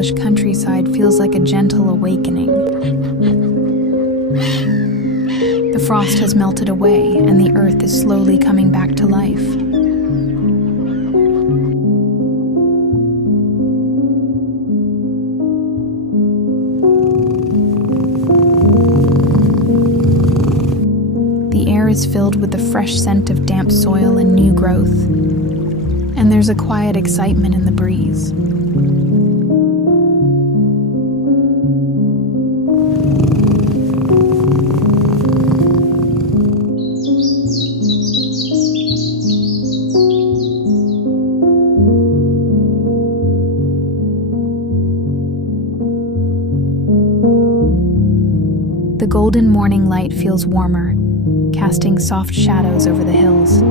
English countryside feels like a gentle awakening. The frost has melted away, and the earth is slowly coming back to life. The air is filled with the fresh scent of damp soil and new growth, and there's a quiet excitement in the breeze. The golden morning light feels warmer, casting soft shadows over the hills.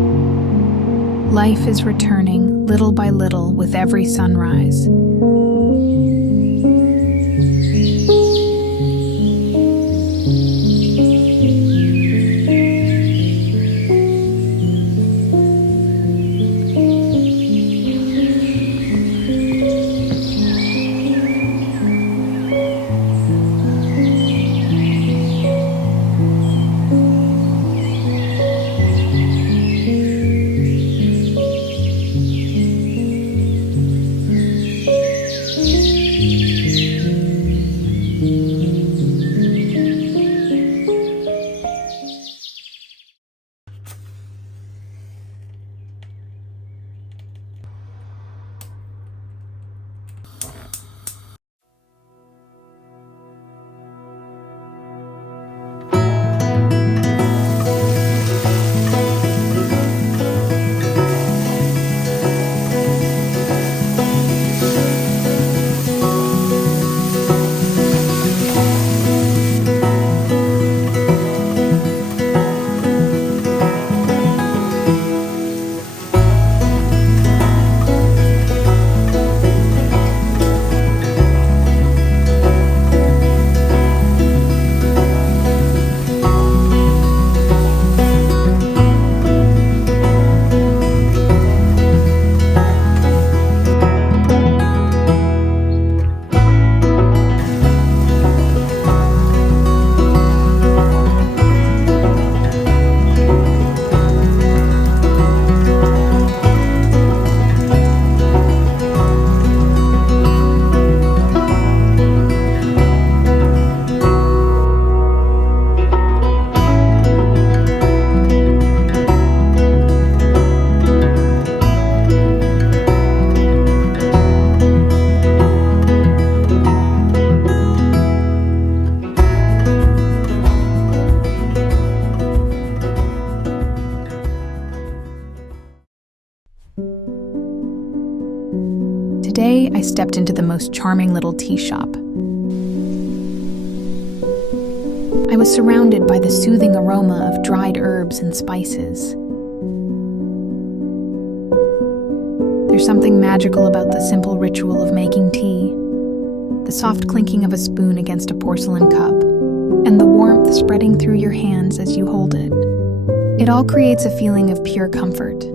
Life is returning, little by little, with every sunrise. Today, I stepped into the most charming little tea shop. I was surrounded by the soothing aroma of dried herbs and spices. There's something magical about the simple ritual of making tea, the soft clinking of a spoon against a porcelain cup, and the warmth spreading through your hands as you hold it. It all creates a feeling of pure comfort.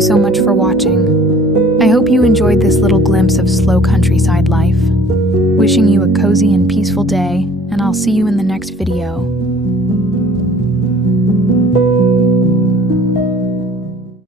you so much for watching. I hope you enjoyed this little glimpse of slow countryside life. Wishing you a cozy and peaceful day, and I'll see you in the next video.